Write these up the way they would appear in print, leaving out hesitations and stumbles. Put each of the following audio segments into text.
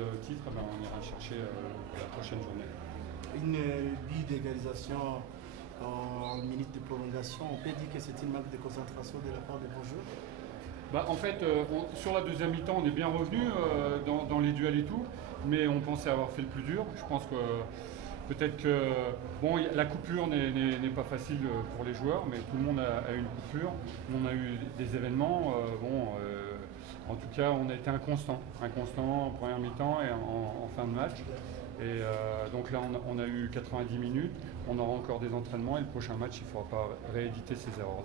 le titre, ben, on ira chercher la prochaine journée. Une but d'égalisation en minute de prolongation, on peut dire que c'est une marque de concentration de la part de vos joueurs? Bah, en fait, sur la deuxième mi-temps, on est bien revenu dans les duels et tout, mais on pensait avoir fait le plus dur. Je pense que peut-être que bon, la coupure n'est pas facile pour les joueurs, mais tout le monde a eu une coupure. On a eu des événements. En tout cas, on a été inconstant en première mi-temps et en fin de match. Et donc là, on a eu 90 minutes. On aura encore des entraînements et le prochain match, il ne faudra pas rééditer ces erreurs.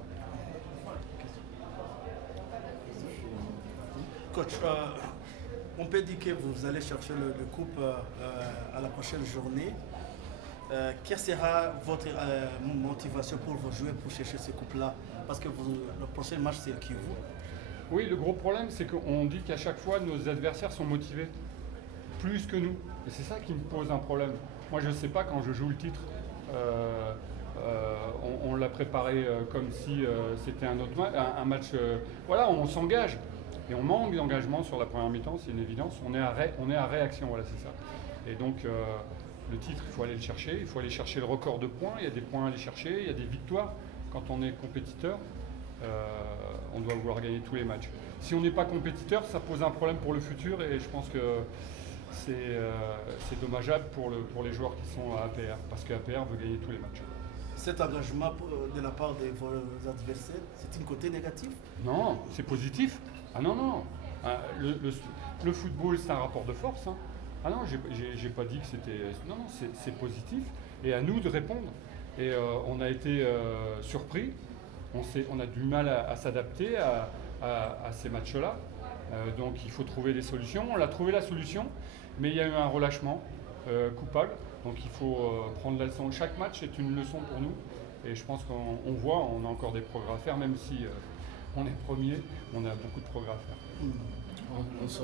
Coach, on peut dire que vous allez chercher le coupe à la prochaine journée. Quelle sera votre motivation pour vous jouer pour chercher ce coupe-là? Parce que le prochain match, c'est le Kivu. Oui, le gros problème, c'est qu'on dit qu'à chaque fois, nos adversaires sont motivés, plus que nous. Et c'est ça qui me pose un problème. Moi, je ne sais pas quand je joue le titre. On l'a préparé comme si c'était un autre un match. Voilà, on s'engage. Et on manque d'engagement sur la première mi-temps, c'est une évidence. On est à réaction, voilà, c'est ça. Et donc, le titre, il faut aller le chercher. Il faut aller chercher le record de points. Il y a des points à aller chercher. Il y a des victoires. Quand on est compétiteur, on doit vouloir gagner tous les matchs. Si on n'est pas compétiteur, ça pose un problème pour le futur. Et je pense que c'est dommageable pour les joueurs qui sont à APR. Parce que APR veut gagner tous les matchs. Cet engagement de la part de vos adversaires, c'est un côté négatif? Non, c'est positif. Ah non, non. Le football, c'est un rapport de force. Hein. Ah non, j'ai pas dit que c'était... Non, non, c'est positif. Et à nous de répondre. Et on a été surpris. On a du mal à s'adapter à ces matchs-là. Donc il faut trouver des solutions. On a trouvé la solution, mais il y a eu un relâchement coupable. Donc il faut prendre la leçon. Chaque match est une leçon pour nous. Et je pense qu'on voit, on a encore des progrès à faire, même si on est premier, on a beaucoup de progrès à faire. On se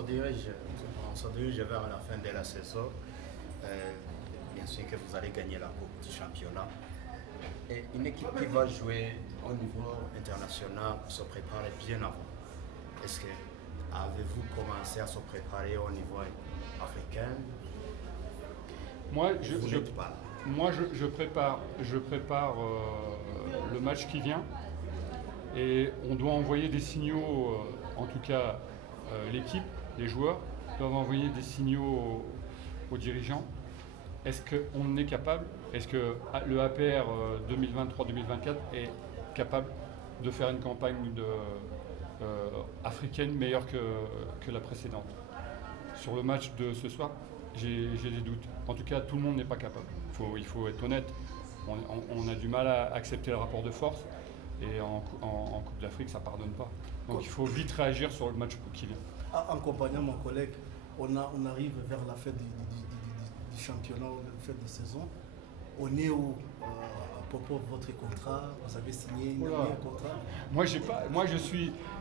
dirige vers la fin de la saison. Bien sûr que vous allez gagner la Coupe du championnat. Et une équipe qui va jouer au niveau international se prépare bien avant. Est-ce que avez-vous commencé à se préparer au niveau africain? Moi, je prépare le match qui vient et on doit envoyer des signaux, en tout cas l'équipe, les joueurs doivent envoyer des signaux aux dirigeants. Est-ce qu'on est capable? Est-ce que le APR 2023-2024 est capable de faire une campagne africaine meilleure que la précédente? Sur le match de ce soir, j'ai des doutes. En tout cas, tout le monde n'est pas capable. Il faut être honnête. On a du mal à accepter le rapport de force. Et en Coupe d'Afrique, ça ne pardonne pas. Donc il faut vite réagir sur le match qui vient. En accompagnant mon collègue, on arrive vers la fin du championnat, la fin de saison. On est où à propos de votre contrat? Vous avez signé un contrat? Moi,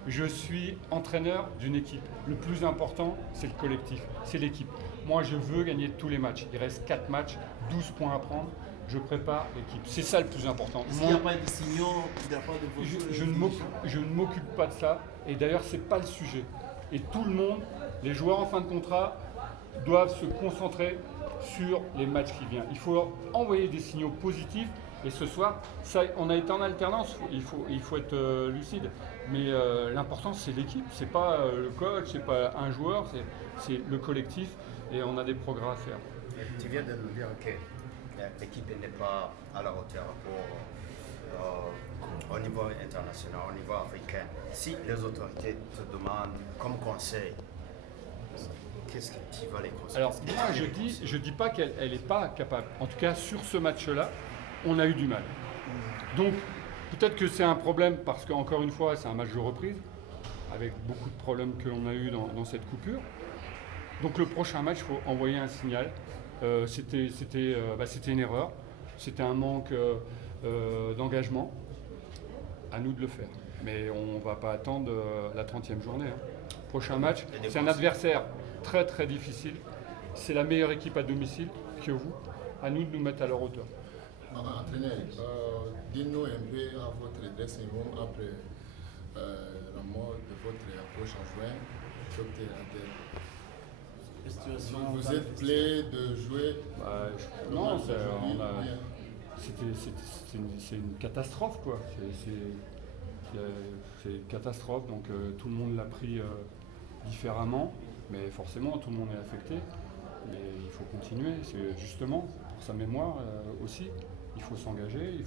je suis entraîneur d'une équipe. Le plus important, c'est le collectif, c'est l'équipe. Moi, je veux gagner tous les matchs. Il reste 4 matchs, 12 points à prendre. Je prépare l'équipe. C'est ça le plus important. S'il n'y a pas de signaux, il n'y a pas de vos je ne m'occupe pas de ça. Et d'ailleurs, ce n'est pas le sujet. Et tout le monde, les joueurs en fin de contrat, doivent se concentrer sur les matchs qui viennent. Il faut envoyer des signaux positifs. Et ce soir, ça, on a été en alternance, il faut être lucide. Mais l'important, c'est l'équipe. C'est pas le coach, c'est pas un joueur, c'est le collectif. Et on a des progrès à faire. Tu viens de nous dire que l'équipe n'est pas à la hauteur au niveau international, au niveau africain. Si les autorités te demandent comme conseil, qu'est-ce que tu vas les conseiller? Alors moi je dis pas qu'elle n'est pas capable. En tout cas sur ce match-là, on a eu du mal. Donc peut-être que c'est un problème parce qu'encore une fois c'est un match de reprise avec beaucoup de problèmes que l'on a eu dans cette coupure. Donc le prochain match, il faut envoyer un signal. C'était une erreur, c'était un manque d'engagement. À nous de le faire. Mais on ne va pas attendre la 30e journée. Hein. Prochain match, c'est un adversaire très très difficile. C'est la meilleure équipe à domicile que vous. À nous de nous mettre à leur hauteur. Entraîneur, dites-nous un peu à votre dressing room après la mort de votre approche en juin, docteur Adel. la situation Vous dans le êtes vestiaire? plaît de jouer Non, aujourd'hui, bien. c'est une catastrophe, quoi. C'est une catastrophe, donc tout le monde l'a pris différemment, mais forcément tout le monde est affecté. Mais il faut continuer, c'est justement pour sa mémoire aussi. Il faut s'engager,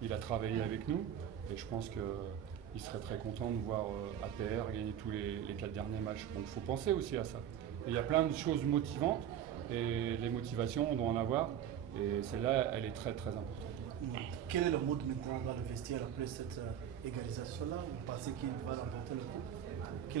il a travaillé avec nous, et je pense qu'il serait très content de voir APR gagner tous les 4 derniers matchs. Donc il faut penser aussi à ça. Et il y a plein de choses motivantes, et les motivations, on doit en avoir, et celle-là, elle est très très importante. Quel est le mood maintenant dans le vestiaire après cette égalisation-là? Vous pensez qu'il va remporter le coup?